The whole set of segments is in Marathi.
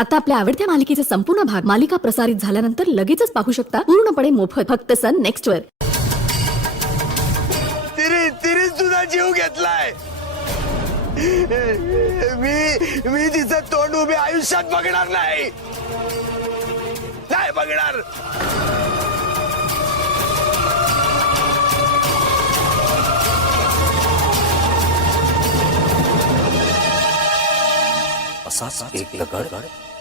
आता आपल्या आवडत्या मालिकेचा संपूर्ण भाग मालिका प्रसारित झाल्यानंतर लगेचच पाहू शकता पूर्णपणे मोफत फक्त सन नेक्स्ट वर। तिने तुझा जीव घेतलाय। मी तिचं तोंड उभे आयुष्यात बघणार नाही, नाही बघणार। असाच एक दगड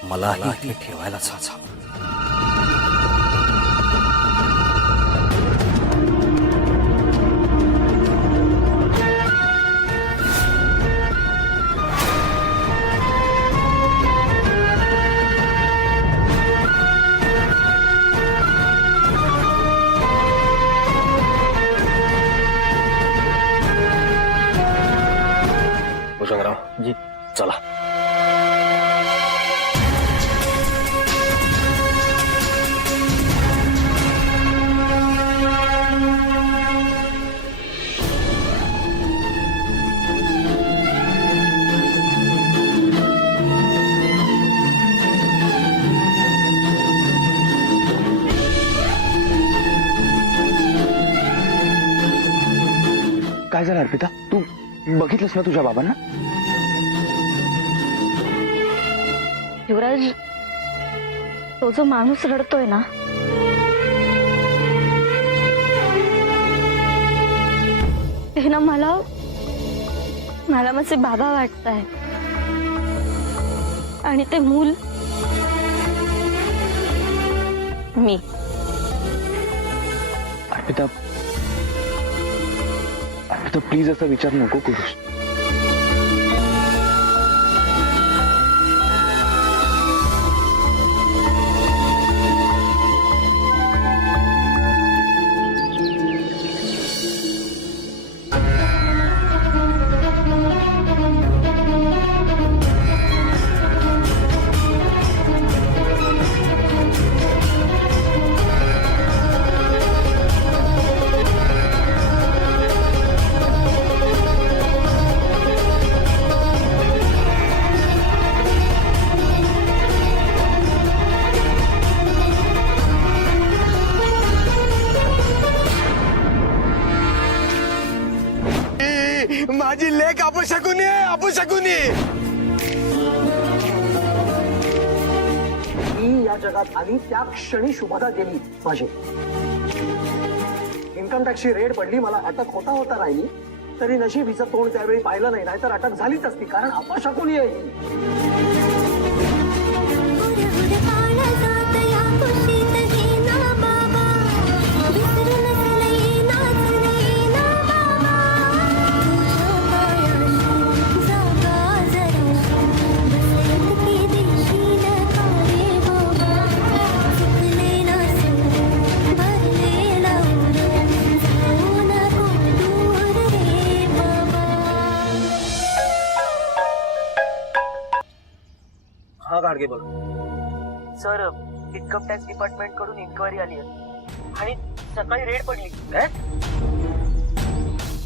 मलाही इथे ठेवायलाच हवा। भूषणराव जी चला। काय झालं अर्पिता, तू बघितलंस ना तुझ्या बाबांना? युवराज, तो जो माणूस रडतोय ना, ते ना मला माझे बाबा वाटताय। आणि ते मूल मी। अर्पिता, अर्पिता प्लीज असा विचार नको करूस। माझी लेक अपशकुनी आहे, अपशकुनी। मी या जगात आली त्या क्षणी शुभदा गेली माझी। इन्कम टॅक्सची रेड पडली, मला अटक होता होता राहिली, तरी नशीब हिचं तोंड त्यावेळी पाहिलं नाही, नाहीतर अटक झालीच असती, कारण अपशकुनी आहे ही। हाँ गाडगे बोल सर, इन्कम टॅक्स डिपार्टमेंट कडून इन्क्वायरी आली आहे आणि सकाळी रेड पडली। काय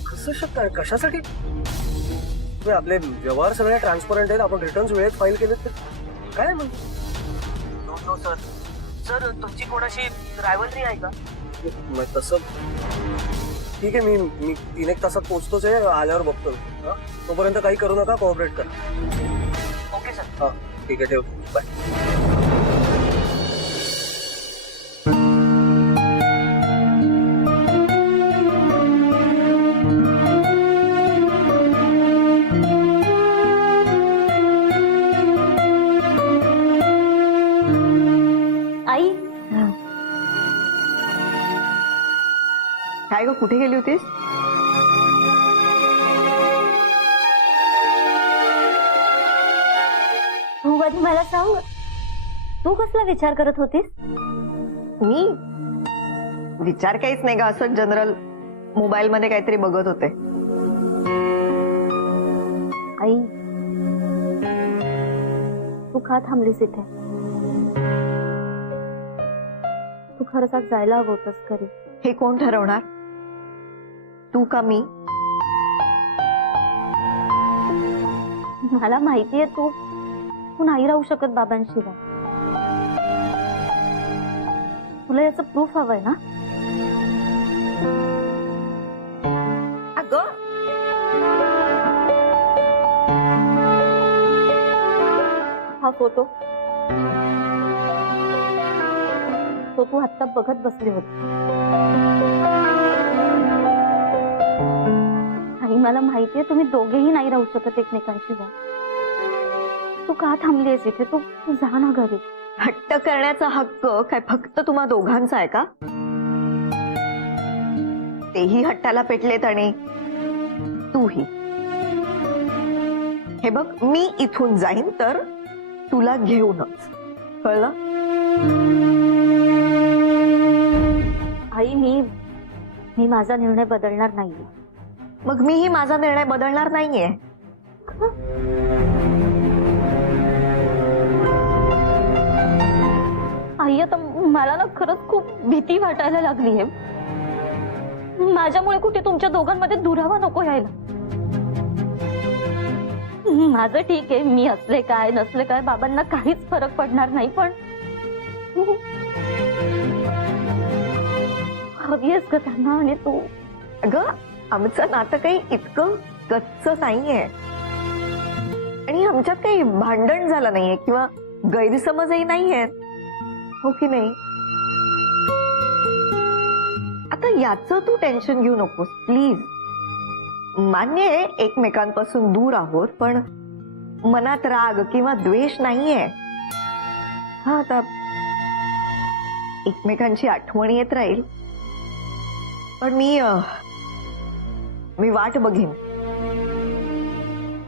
कसं शक्य आहे? कशासाठी? आपले व्यवहार सगळे ट्रान्सपरंट आहेत, आपण रिटर्न्स वेळेत फाईल केले तर काय म्हणजे? नो सर, सर तुमची कोणाशी रायव्हलरी आहे का? तसं ठीक आहे, मी 3-1 तासात पोहोचतोच आहे, आल्यावर बघतो। तोपर्यंत काही करू नका, कोऑपरेट करा। Okay sir. हाँ ठीक है, ठेव, बाय। आई, काय ग, कुठे गेली होतीस? तू आधी मला सांग, तू कसला विचार करत होतीस? मी विचार काहीच नाही ग, असं जनरल मोबाईल मध्ये काहीतरी बघत होते। आई, तू का थांबलीस इथे? तू खरंच आज जायला हवं होतंस घरी। हे कोण ठरवणार, तू का मी? मला माहितीये तू तू नाही राहू शकत बाबांशिवाय. तुला याचं प्रूफ हवंय ना? अगं हा फोटो तो तू आत्ता बघत बसली होती. आणि मला माहितीये तुम्ही दोघेही नाही राहू शकत एकमेकांशिवाय. तू का थांबलीयस इथे? तू तू जा ना घरी. हट्ट करण्याचा हक्क काय फक्त तुम्हा दोघांचा आहे का? तेही हट्टाला पेटलेत आणि तूही. हे बघ, मी इथून जाईन तर तुला घेऊनच, कळलं? आई, मी माझा निर्णय बदलणार नाहीये. मग मीही माझा निर्णय बदलणार नाहीये. आई, आता मला ना खरंच खूप भीती वाटायला लागलीये. माझ्यामुळे कुठे तुमच्या दोघांमध्ये दुरावा नको यायला. माझं ठीक आहे, मी असले काय नसले काय बाबांना काहीच फरक पडणार नाही. पण हवी आहेस का त्यांना? आणि तू अगं, आमचं नातं काही इतकं गच्च नाहीये आणि आमच्यात काही भांडण झालं नाहीये किंवा गैरसमजही नाहीये, हो की नाही? आता याचं तू टेन्शन घेऊ नकोस प्लीज. मान्य आहे एकमेकांपासून दूर आहोत, पण मनात राग किंवा द्वेष नाहीये. हा, आता एकमेकांची आठवण येत राहील, पण मी वाट बघेन.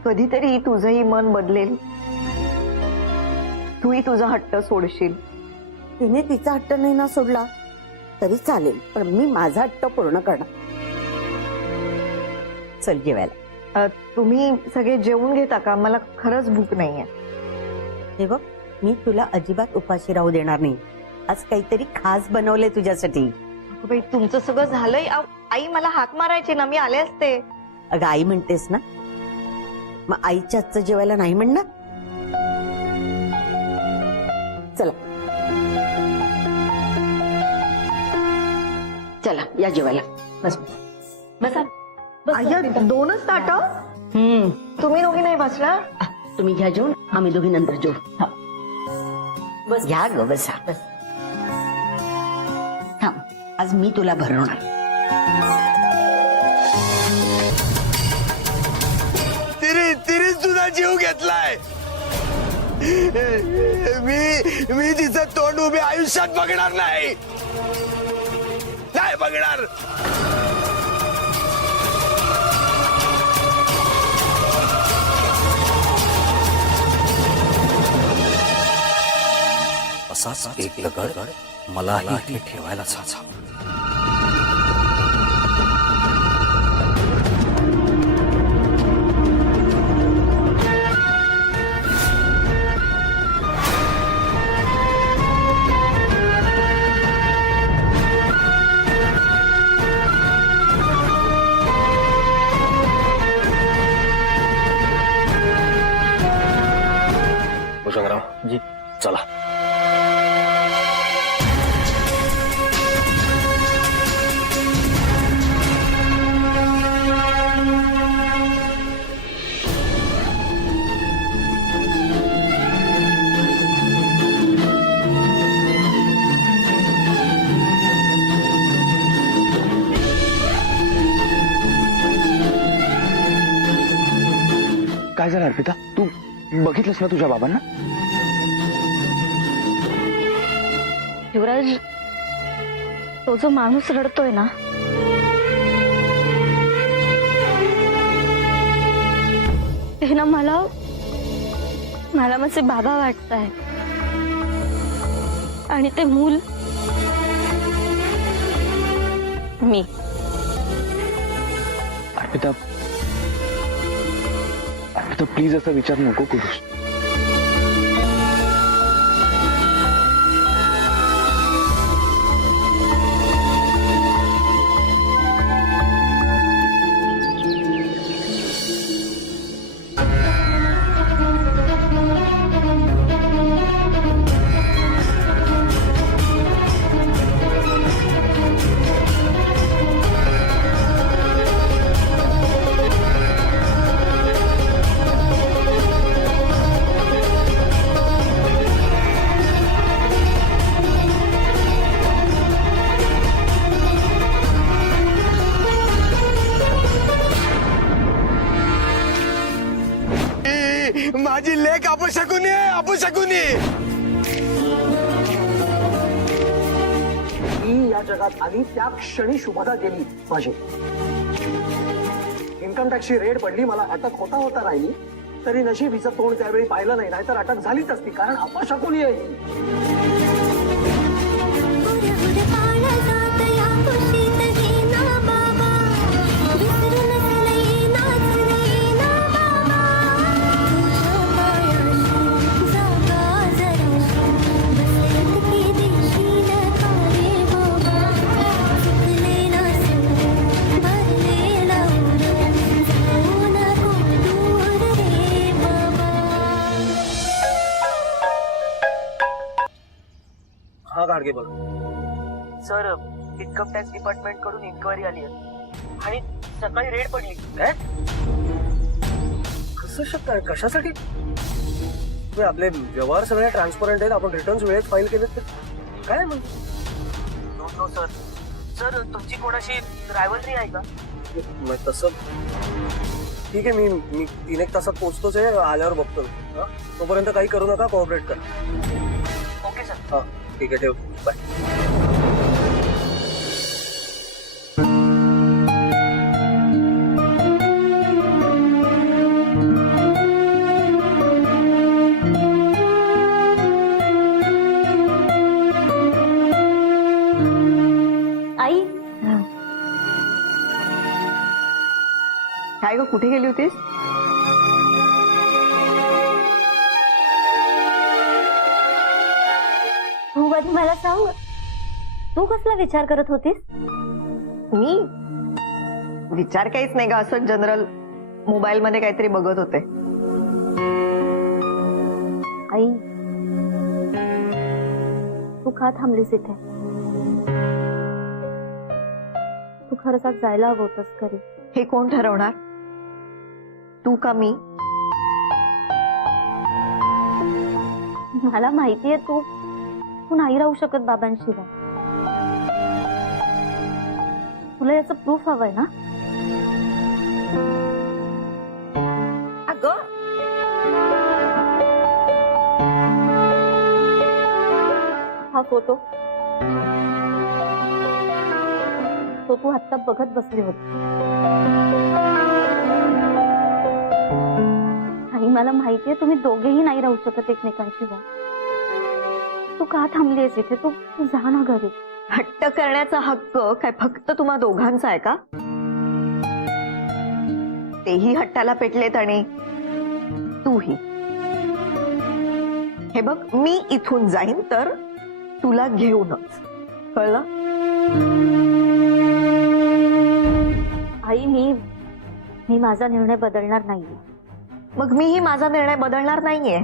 कधीतरी तुझंही मन बदलेल, तूही तुझा हट्ट सोडशील. तिने तिचा हट्ट नाही ना सोडला तरी चालेल, पण मी माझा हट्ट पूर्ण करणार. चल जेवायला. तुम्ही सगळे जेवून घेता का? मला खरंच भूक नाहीये. हे बघ, मी तुला अजिबात उपाशी राहू देणार नाही. आज काहीतरी खास बनवलंय तुझ्यासाठी. अगं बाई, तुमचं सगळं झालंय. आई मला हाक मारायची ना, मी आले असते. अगं, आई म्हणतेस ना, मग आईच्या हातचं जेवायला नाही म्हणणार? चला चला, या जेवायला. बस बसा. आया, 2च ताटं? तुम्ही दोघी नाही बसणार? तुम्ही घ्या जेवून, आम्ही दोघी नंतर जेवू. हा, बस घ्या ग, बसा. बस थांब, आज मी तुला भरवणार. तिरीच तुझा जीव घेतलाय. मी तिचं तोंड उभे आयुष्यात बघणार नाही बघणार. असाच एक लगड मलाही इथे ठेवायलाच हवा. भूषणराव जी, चला. काय झालं अर्पिता? तू बघितलंस ना तुझ्या बाबांना? युवराज, तो जो माणूस रडतोय ना, ते ना मला माझे बाबा वाटताय. आणि ते मूल मी. अर्पिता प्लीज असा विचार नको करूस. एक अपशकुनी आहे, अपशकुनी. ती या जगात आली त्या क्षणी शुभदा गेली माझी. इन्कम टॅक्सची रेड पडली, मला अटक होता होता राहिली, तरी नशीब हिचं तोंड त्यावेळी पाहिलं नाही, नाहीतर अटक झालीच असती, कारण अपशकुनी आहे ही. हा गाडगे बोल. सर, इन्कम टॅक्स डिपार्टमेंट कडून इन्क्वायरी आली आहे आणि सकाळी रेड पडली. काय? कसं शक्य आहे? कशासाठी? आपले व्यवहार सगळे ट्रान्सपरंट आहेत, आपण रिटर्न्स वेळेत फाईल केले तर काय म्हणजे? No sir. सर, तुमची कोणाशी रायव्हलरी आहे का? तसं ठीक आहे, मी 3-1 तासात पोहोचतोच आहे, आल्यावर बघतो. तोपर्यंत काही करू नका, कोऑपरेट कर. Okay sir. हा ठीक आहे, ठेव. बाय. आई, काय ग, कुठे गेली होतीस? तू आधी मला सांग, तू कसला विचार करत होतीस? मी विचार काहीच नाही ग, असं जनरल मोबाईल मध्ये काहीतरी बघत होते. आई, तू का थांबलीस इथे? तू खरंच आज जायला हवं होतंस घरी. हे कोण ठरवणार, तू का मी? मला माहितीये तू नाही राहू शकत बाबांशिवाय. तुला याचं प्रूफ हवंय ना? अगं हा फोटो तो तू आत्ता बघत बसली होती. आणि मला माहितीये तुम्ही दोघेही नाही राहू शकत एकमेकांशिवाय. तू का थांबलीयस इथे? तू जा ना घरी. हट्ट करण्याचा हक्क काय फक्त तुम्हा दोघांचा आहे का? तेही हट्टाला पेटलेत आणि तूही. हे बघ, मी इथून जाईन तर तुला घेऊनच, कळलं? आई, मी माझा निर्णय बदलणार नाहीये. मग मीही माझा निर्णय बदलणार नाहीये.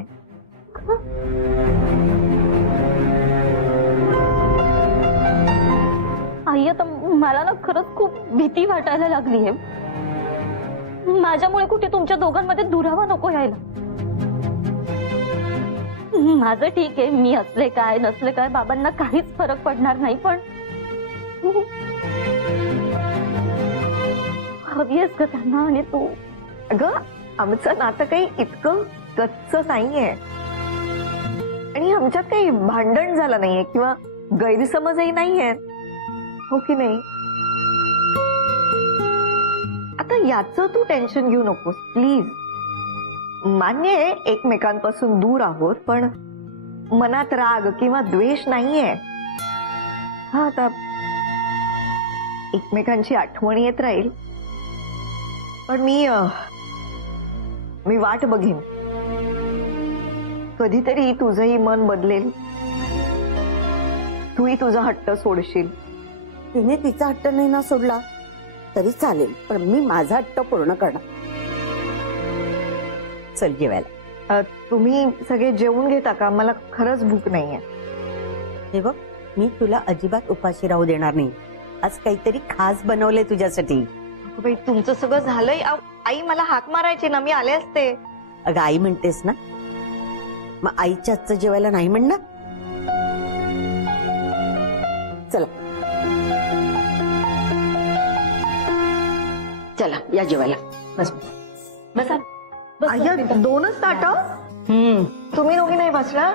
आई, आता मला ना खरंच खूप भीती वाटायला लागली आहे. माझ्यामुळे कुठे तुमच्या दोघांमध्ये दुरावा नको यायला. माझं ठीक आहे, मी असले काय नसले काय बाबांना काहीच फरक पडणार नाही, पण हवी आहेस का त्यांना? आणि तू? अगं, आमचं नातं काही इतकं गच्च नाहीये आणि आमच्यात काही भांडण झालं नाहीये किंवा गैरसमजही नाहीये, हो की नाही? आता याचं तू टेन्शन घेऊ नकोस प्लीज. मान्य आहे एकमेकांपासून दूर आहोत, पण मनात राग किंवा द्वेष नाहीये. हा, आता एकमेकांची आठवण येत राहील, पण मी वाट बघीन. कधीतरी तुझंही मन बदलेल, तूही तुझा हट्ट सोडशील. तिने तिचा हट्ट नाही ना सोडला तरी चालेल, पण मी माझा हट्ट पूर्ण करणार. चल जेवायला. तुम्ही सगळे जेवून घेता का? मला खरंच भूक नाहीये. हे बघ, मी तुला अजिबात उपाशी राहू देणार नाही. आज काहीतरी खास बनवले तुझ्यासाठी. अगं बाई, तुमचं सगळं झालंय. आई मला हाक मारायची ना, मी आले असते. अगं, आई म्हणतेस ना, मग आईच्या हातचं जेवायला नाही म्हणणार? चला चला, या जेवायला. बस बसा. 2च ताटं? तुम्ही दोघी नाही बसणार?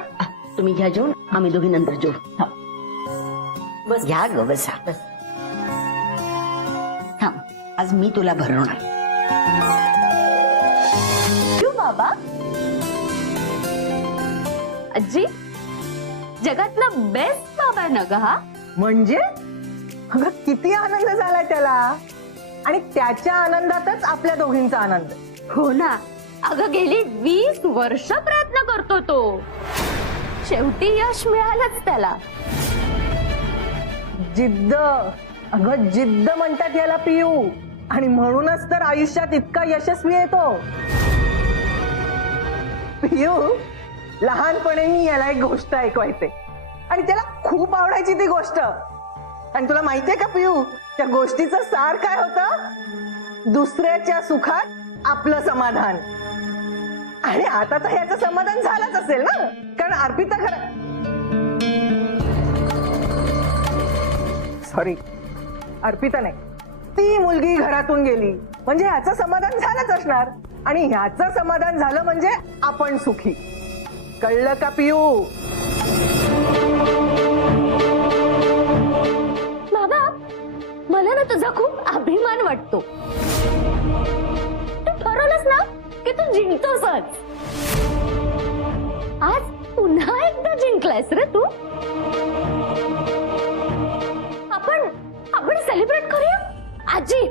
तुम्ही घ्या जेवण, आम्ही दोघी नंतर जेवू. बस घ्या ग, बसा बस. थांब, आज मी तुला भरवणार. क्यों बाबा? आजी, जगातला बेस्ट बाबा आहे ना ग हा. म्हणजे अगं किती आनंद झाला त्याला, आणि त्याच्या आनंदातच आपल्या दोघींचा आनंद. हो ना, अगं गेली 20 वर्ष प्रयत्न करतो तो, शेवटी यश मिळालंच त्याला. जिद्द, अगं जिद्द म्हणतात याला पियू, आणि म्हणूनच तर आयुष्यात इतका यशस्वी आहे तो. पियू लहानपणी मी याला एक गोष्ट ऐकवायचे, आणि त्याला खूप आवडायची ती गोष्ट. आणि तुला माहितीये का पियू, त्या गोष्टीचं सार काय होतं? दुसऱ्याच्या सुखात आपलं समाधान. आणि आता तर ह्याचं समाधान झालंच असेल ना, कारण अर्पिता अर्पिता नाही, ती मुलगी घरातून गेली म्हणजे ह्याचं समाधान झालंच असणार, आणि ह्याचं समाधान झालं म्हणजे आपण सुखी. कळलं का पियू? बाबा, मला ना तुझा खूप अभिमान वाटतो. तू ठरवलंस ना की तू जिंकतोसच. आज पुन्हा एकदा जिंकलायस रे तू. आपण सेलिब्रेट करूया आजी.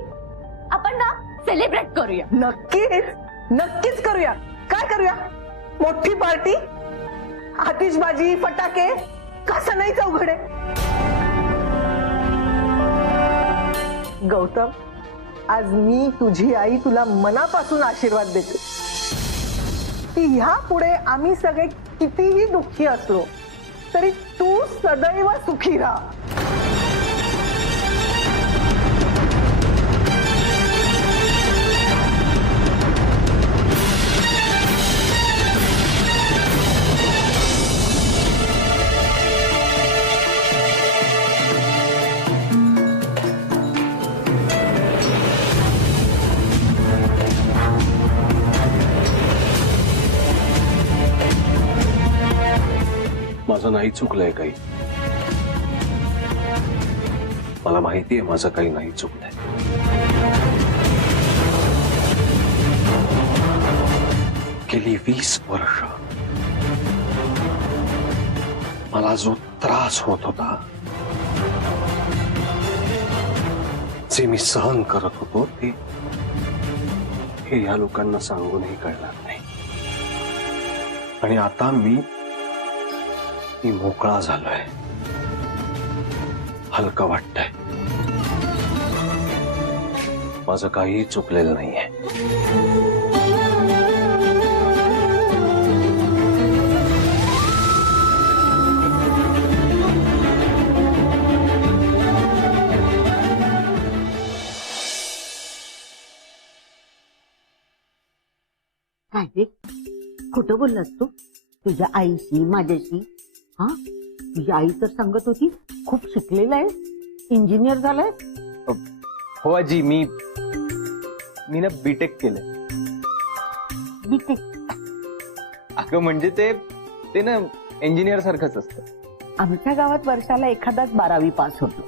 आपण ना सेलिब्रेट करूया. नक्कीच करूया. काय करूया? मोठी पार्टी, आतिषबाजी, फटाके, कसं नाही चौघडे. गौतम, आज मी तुझी आई तुला मनापासून आशीर्वाद देते की ह्या पुढे आम्ही सगळे कितीही दुःखी असलो तरी तू सदैव सुखी राहा. माझं नाही चुकलंय काही. मला माहितीये माझं काही नाही चुकलंय. गेली 20 वर्ष मला जो त्रास होत होता, जे मी सहन करत होतो, ते हे या लोकांना सांगूनही कळणार नाही. आणि आता मी मोकळा झालोय, हलकं वाटतंय. माझं काही चुकलेलं नाहीये. काय रे, खोटं बोललास तू तुझ्या आईशी, माझ्याशी? हा, तुझी आई तर सांगत होती खूप शिकलेला आहे, इंजिनियर झालाय. हो आजी, मी ना बीटेक केलंय. बीटेक? अगं म्हणजे ते ना इंजिनियर सारखंच असतं. आमच्या गावात वर्षाला एखादाच 12वी पास होतो.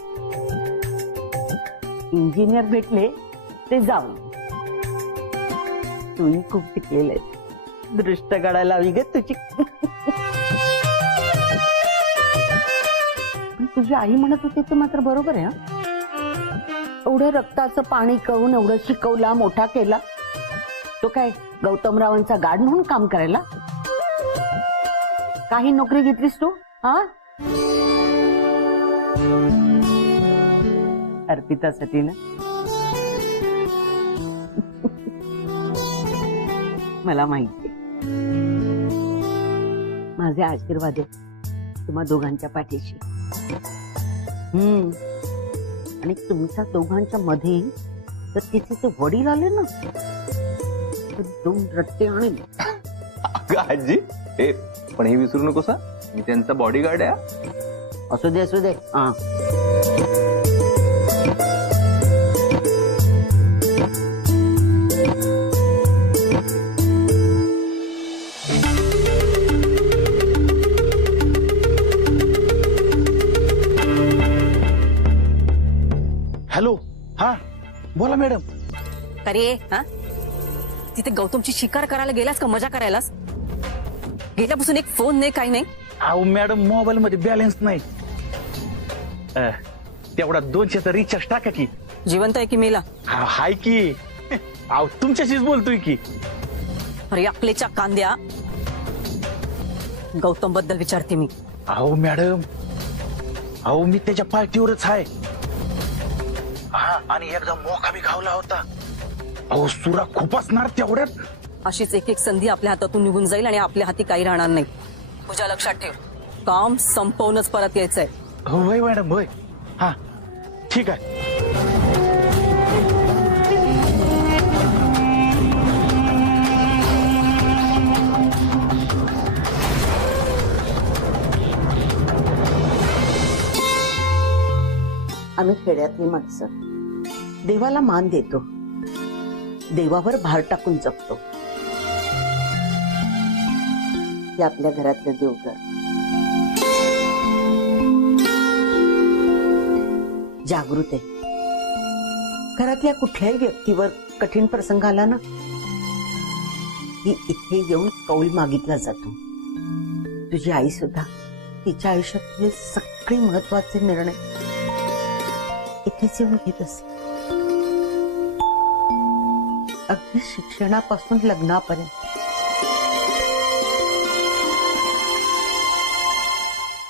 इंजिनियर भेटले ते जाऊ. तूही खूप शिकलेला आहे, दृष्ट काढायला हवी ग तुझी. तुझी आई म्हणत होती ते मात्र बरोबर आहे. एवढं रक्ताचं पाणी करून एवढं शिकवला, मोठा केला, तो काय गौतमरावांचा गार्ड म्हणून काम करायला? काही नोकरी घेतलीस तू? हा, अर्पितासाठी ना. मला माहिती, माझे आशीर्वाद आहे तुम्हा दोघांच्या पाठीशी. आणि तुमच्या दोघांच्या मध्ये तर तिथे ते वडील आले ना, तर 2 रट्टे आणि. आजी, पण हे विसरू नकोस, मी त्यांचा बॉडीगार्ड आहे. असू दे असू दे. हा, बोला मॅडम. अरे हा तिथे गौतमची शिकार करायला गेलास का मजा करायलास? गेल्यापासून एक फोन नाही काही नाही. अहो मॅडम मोबाईल मध्ये बॅलन्स नाही. तेवढा 200चा रिचार्ज टाका की. जिवंत आहे की मेला? हाय की. अहो तुमच्याशीच बोलतोय की. अरे अकलेच्या कांद्या, गौतम बद्दल विचारते मी. अहो मॅडम, अहो मी त्याच्या पार्टीवरच आहे. हा आणि एकदा मोका बी खावला होता. अहो सुरा खूप असणार तेवढ्यात. अशीच एक एक संधी आपल्या हातातून निघून जाईल आणि आपल्या हाती काही राहणार नाही. तुझ्या लक्षात ठेव, काम संपवूनच परत यायचंय. होय मॅडम होय. हा ठीक आहे. आम्ही खेड्यातली माणसं देवाला मान देतो, देवावर भार टाकून जगतो. हे आपल्या घरातलं देवघर. जागृत आहे. घरातल्या कुठल्याही व्यक्तीवर कठीण प्रसंग आला ना की इथे येऊन कौल मागितला जातो. तुझी आई सुद्धा तिच्या आयुष्यातले सगळे महत्वाचे निर्णय इथेच येऊन घेत असे. अगदी शिक्षणापासून लग्नापर्यंत.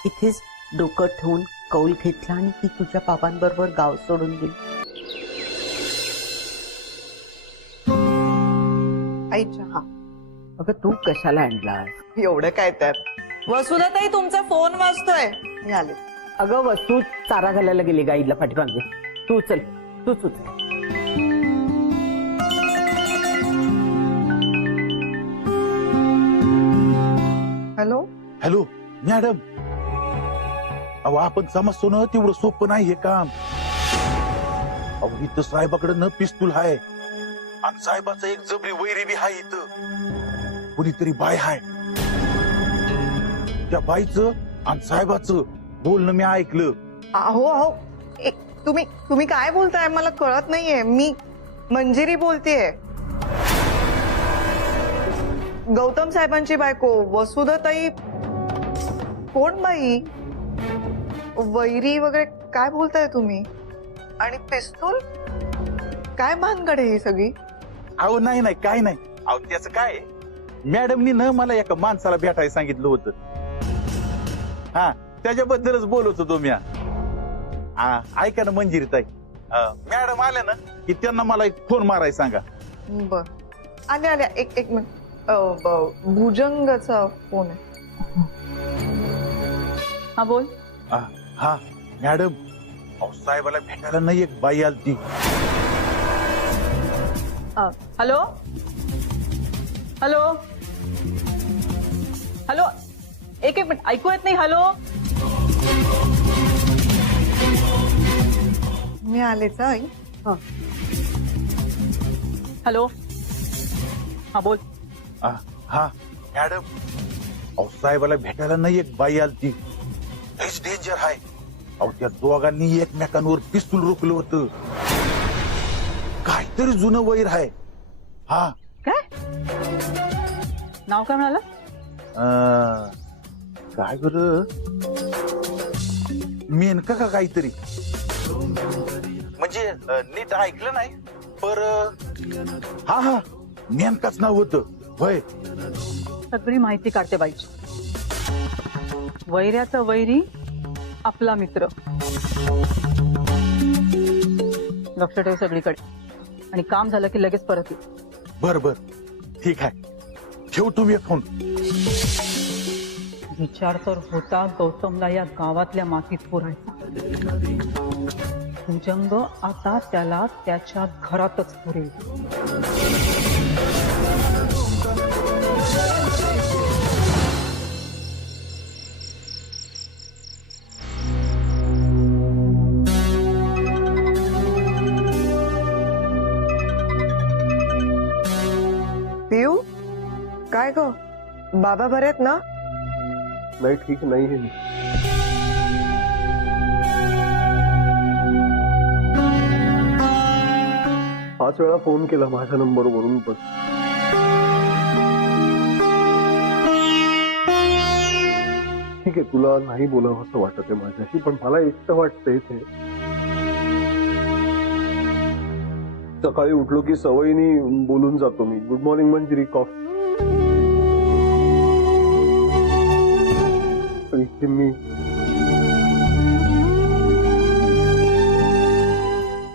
इथेच डोकं ठेवून कौल घेतला आणि ती तुझ्या बाबांबरोबर गाव सोडून गेली. आई चहा. अगं तू कशाला आणलास? एवढं काय त्यात. वसुधाताई तुमचा फोन वाजतोय. मी आले. अगं वस्तू चारा घालायला गेली गाईला पाठीमागे. तू चल, तूच उचल. हॅलो. हॅलो मॅडम, अहो आपण समजतो ना तेवढं सोपं नाही हे काम. अहो इथं साहेबाकडे न पिस्तूल हाय आणि साहेबाचं एक जबरी वैरी बी हाय. इथं कुणीतरी बाय हाय. त्या बाईचं आणि साहेबाचं बोलणं मी ऐकलं. अहो अहो तुम्ही काय बोलताय मला कळत नाहीये. मी मंजिरी बोलतेय. गौतम साहेबांची बायको वसुधाताई. कोण बाई? वैरी वगैरे काय बोलताय तुम्ही? आणि पिस्तूल? काय भानगड आहे ही सगळी? अहो नाही नाही काय नाही. अहो त्याचं काय, मॅडमनी न मला एका माणसाला भेटायला सांगितलं होतं. हा त्याच्याबद्दलच बोलत होतो मी. ऐका ना मंजिरीताई, मॅडम आल्या ना की त्यांना मला एक फोन मारायला सांगा. बर आल्या आल्या. एक मिनिट. भुजंगचा फोन आहे. हा बोल. हा मॅडम, अहो साहेबाला भेटायला नाही एक बाई आलती. Hello hello hello. एक मिनिट ऐकू येत नाही. हॅलो. मी आलेच आई. हॅलो. हा बोल. हा मॅडम, अहो साहेबाला भेटायला नाही एक बाई आलती. लईच डेंजर आहे. अहो त्या दोघांनी एकमेकांवर पिस्तूल रोखलं होतं. काहीतरी जुनं वैर आहे. हा काय नाव काय म्हणाला? काय बरं, मेनका का काहीतरी. म्हणजे नीट ऐकलं नाही पर हा हा मेनकाच नाव होतं. होय. सगळी माहिती काढते बाईची. वैऱ्याचा वैरी आपला मित्र. लक्ष ठेव सगळीकडे. आणि काम झालं की लगेच परत ये. बर बर ठीक आहे. ठेव तुम्ही फोन. विचार तर होता गौतमला या गावातल्या मातीत पुरायचा. भुजंग आता त्याला त्याच्या घरातच पुरेल. पियू काय ग, बाबा बरे आहेत ना? नाही ठीक नाही है. 5 वेळा फोन केला माझ्या नंबरवरून पण ठीक आहे, तुला नाही बोलावं असं वाटत आहे माझ्याशी, पण मला एकटं वाटतंय ते. सकाळी उठलो की सवयीने बोलून जातो मी, गुड मॉर्निंग मंजिरी, कॉफी. पण इथे मी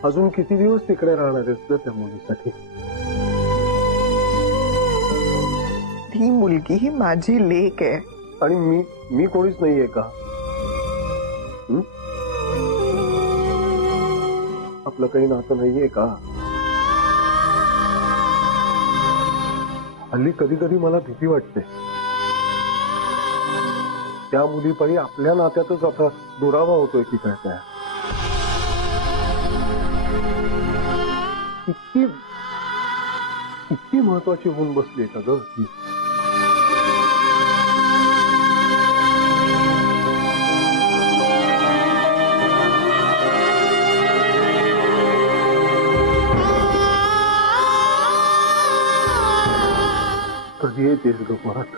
अजून किती दिवस तिकडे राहणार आहेस त्या मुलीसाठी? ती मुलगी ही माझी लेक आहे. आणि मी कोणीच नाहीये का? आपलं काही नातं नाहीये का? हल्ली कधी कधी मला भीती वाटते त्या मुलीपायी आपल्या नात्यातच आता दुरावा होतोय की काय काय. इतकी महत्वाची होऊन बसली का ग ती? कधी येतेस ग परत?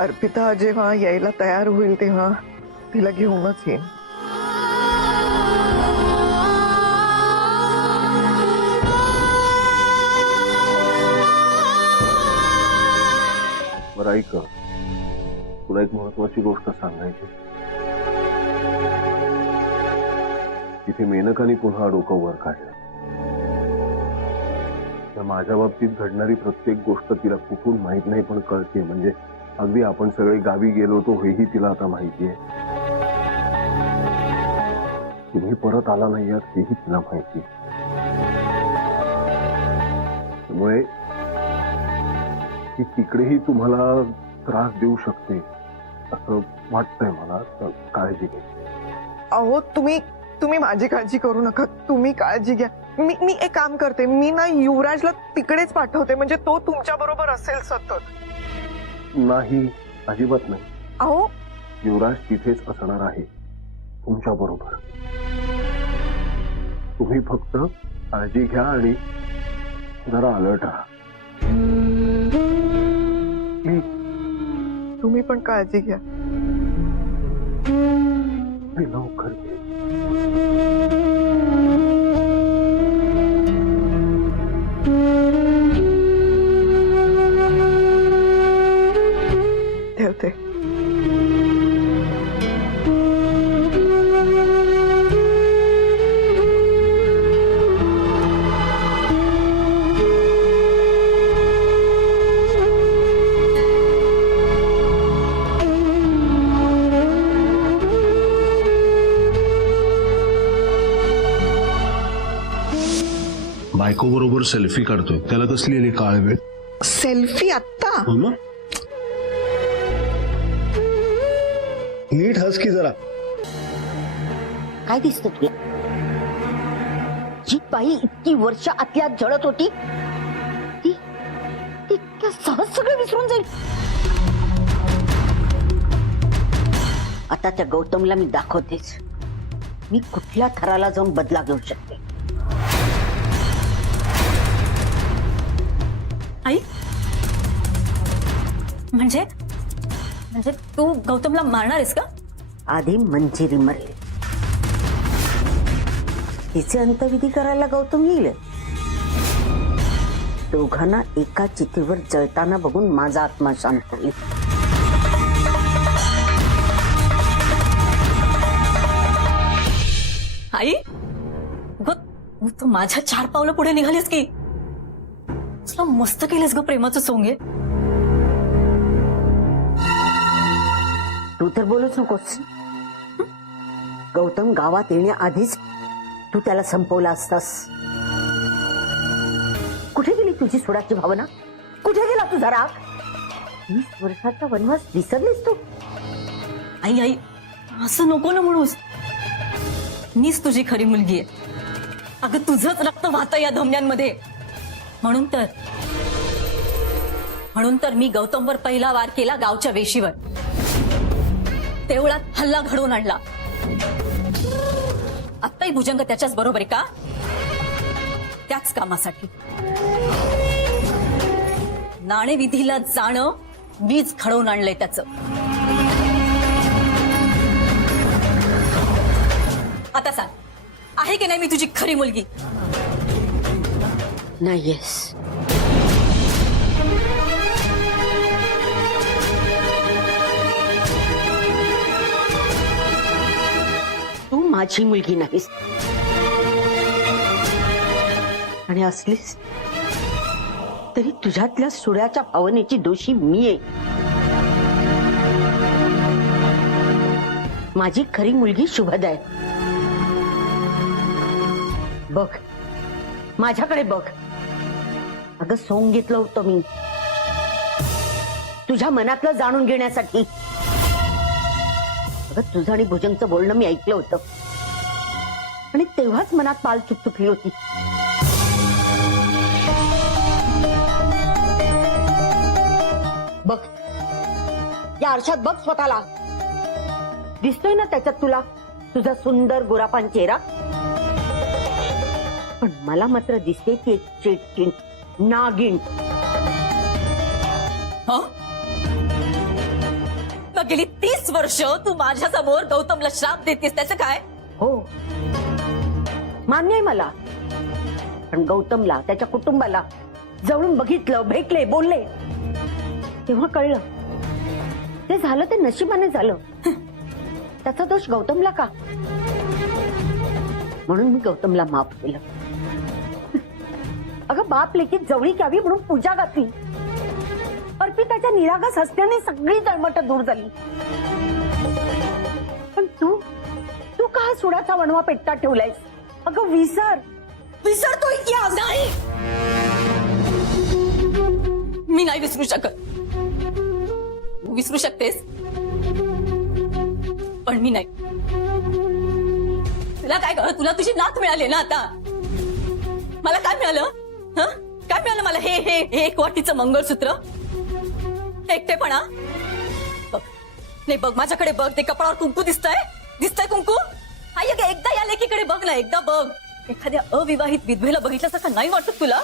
अर्पिता जेव्हा यायला तयार होईल तेव्हा तिला घेऊनच येईन. बरं ऐक, तुला एक महत्वाची गोष्ट सांगायची. तिथे मेनकाने पुन्हा डोकं वर काढलं. माझ्या बाबतीत घडणारी प्रत्येक गोष्ट तिला कुठून माहित नाही पण कळते. म्हणजे अगदी आपण सगळे गावी गेलो होतो हेही तिला आता माहितीये. तुम्ही परत आला नाही आहात हेही तिला माहिती. त्यामुळे ती तिकडेही तुम्हाला त्रास देऊ शकते असं वाटतंय मला. काळजी घे. अहो तुम्ही माझी काळजी करू नका, तुम्ही काळजी घ्या. मी एक काम करते, मी ना युवराजला तिकडेच पाठवते, म्हणजे तो तुमच्या बरोबर असेल सतत. नाही, अजिबात नाही. अहो युवराज तिथेच असणार आहे तुमच्या बरोबर. तुम्ही फक्त काळजी घ्या आणि जरा अलर्ट राहा. तुम्ही पण काळजी घ्या. लवकर घे. ठेवते. बायको बरोबर सेल्फी काढतोय, त्याला कसली आली काळ वेळ? सेल्फी आत्ता? हो ना, नीट हस की जरा. काय दिसत तुला? जी बाई इतकी वर्ष आतल्यात जळत होती ती इतक्या सहज सगळं विसरून जाईल. आता त्या गौतमला मी दाखवतेच मी कुठल्या थराला जाऊन बदला घेऊ शकते. आई म्हणजे तू गौतमला मारणार आहेस का? आधी मंजिरी मरेल, तिचे अंत्यविधी करायला गौतम येईल. दोघांना एका चितेवर जळताना बघून माझा आत्मा शांत होईल. आई तू माझ्या 4 पावलं पुढे निघालीस की. तुला मस्त केलंस ग प्रेमाचं सोंगे. तू तर बोलूच नकोस. गौतम गावात येण्याआधीच तू त्याला संपवला असतास. कुठे गेली तुझी सोडाची भावना? कुठे गेला तुझा राग? 20 वर्षाचा वनवास विसरलीस तू? आई असं नको ना म्हणूस. मीच तुझी खरी मुलगी आहे. अगं तुझंच रक्त वाहतं या धमन्यांमध्ये. म्हणून तर मी गौतमवर पहिला वार केला गावच्या वेशीवर. देवळात हल्ला घडवून आणला. आता आत्ताही भुजंग त्याच्याच बरोबर आहे का? त्याच कामासाठी नाणेविधीला जाणं मीच घडवून आणलंय त्याचं. आता सांग, आहे की नाही मी तुझी खरी मुलगी? नाहीयेस. तू माझी मुलगी नाहीस आणि असलीस तरी तुझ्यातल्या सूर्याच्या भावनेची दोषी मी आहे. माझी खरी मुलगी शुभदा आहे. बघ, माझ्याकडे बघ. अगं सोंग घेतलं होतं मी तुझ्या मनातलं जाणून घेण्यासाठी. अगं तुझं आणि भुजंगचं बोलणं मी ऐकलं होतं आणि तेव्हाच मनात पाल चुकचुकली होती. बघ, या आरशात बघ स्वतःला. दिसतोय ना त्याच्यात तुला तुझा सुंदर गोरापान चेहरा? पण मला मात्र दिसते ती एक चेटकीण नागिण. मग गेली 30 वर्ष तू माझ्या समोर गौतमला श्राप देतेस, त्याचं काय? हो, मान्य आहे मला. पण गौतमला, त्याच्या कुटुंबाला जवळून बघितलं, भेटले, बोलले, तेव्हा कळलं ते झालं ते नशिबाने झालं. त्याचा दोष गौतमला का? म्हणून मी गौतमला माफ केलं. अगं बाप लेकीत जवळीक यावी म्हणून पूजा घातली. अर्पिताच्या निरागस हसण्याने सगळी जळमट दूर झाली. पण तू का हा सुडाचा वणवा पेटता ठेवलायस? अगं विसर तो इतिहास. नाही, मी नाही विसरू शकत. तू विसरू शकतेस पण मी नाही. तुला काय कळलं? तुला तुझी नात मिळाली ना आता. मला काय मिळालं? काय मिळालं मला? हे एक वाटीचं मंगळसूत्र, एकटेपणा. बघ, नाही बघ माझ्याकडे बघ. ते कपाळावर कुंकू दिसतंय कुंकू. हा एकदा या लेकीकडे बघ ना, एकदा बघ. एखाद्या अविवाहित विधवेला बघितल्यासारखं नाही वाटत तुला?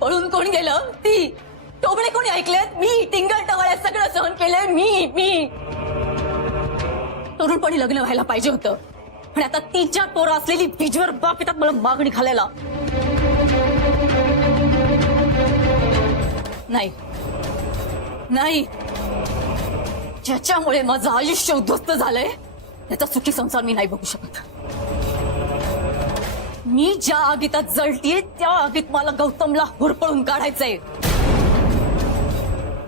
पळून कोण गेलं? ती टोबळे कोणी ऐकलेत? मी. टिंगल टवाळ्या सगळं सहन केलंय मी. तरुणपणी लग्न व्हायला पाहिजे होतं, पण आता 3-4 पोरं असलेली बीजवर बाप येतात मला मागणी घालायला. नाही, ज्याच्यामुळे माझं आयुष्य उद्ध्वस्त झालंय त्याचा सुखी संसार मी नाही बघू शकत. मी ज्या आगीतात जळतीये त्या आगीत मला गौतमला हुरपळून काढायचंय.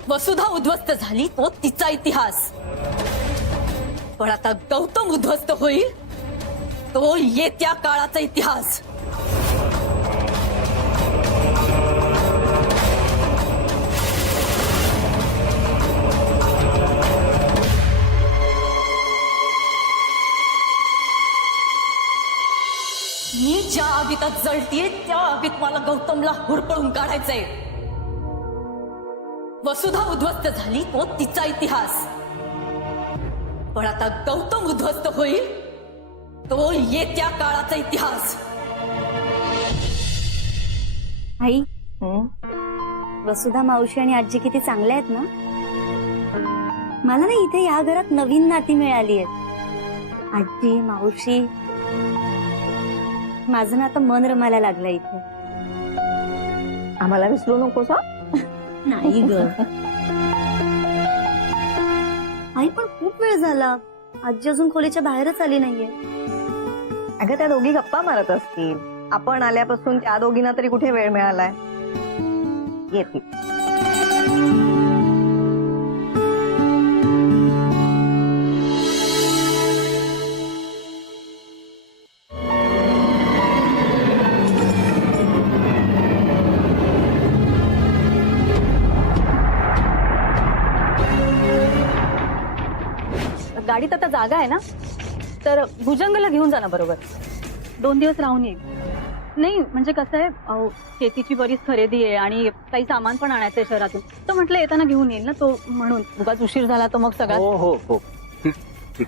वसुधा उद्ध्वस्त झाली तो तिचा इतिहास, पण आता गौतम उद्ध्वस्त होईल तो येत्या काळाचा इतिहास. मी ज्या आगीतात जळतीये त्या आगीत मला गौतमला हुरपळून काढायचंय. वसुधा उद्ध्वस्त झाली तो तिचा इतिहास, पण आता गौतम उद्ध्वस्त होईल तो येत्या काळाचा इतिहास. आई, वसुधा मावशी आणि आजी किती चांगल्या आहेत ना. मला ना इथे या घरात नवीन नाती मिळाली आहेत. आजी, मावशी. माझं ना आता मन रमायला लागलं इथे. आम्हाला विसरू नकोस. नाही ग आई, पण खूप वेळ झाला. आजी अजून खोलीच्या बाहेरच आली नाहीये. अगं त्या दोघी गप्पा मारत असतील. आपण आल्यापासून त्या दोघींना तरी कुठे वेळ मिळालाय. येते. गाडीत आता जागा आहे ना, तर भुजंगला घेऊन जा ना बरोबर. 2 दिवस राहून येईल. नाही म्हणजे कसं आहे, शेतीची बरीच खरेदी आहे आणि काही सामान पण आणायचंय शहरातून. तर म्हटलं येताना घेऊन येईल ना तो, म्हणून उगाच उशीर झाला तर मग सगळा. हो ठीक.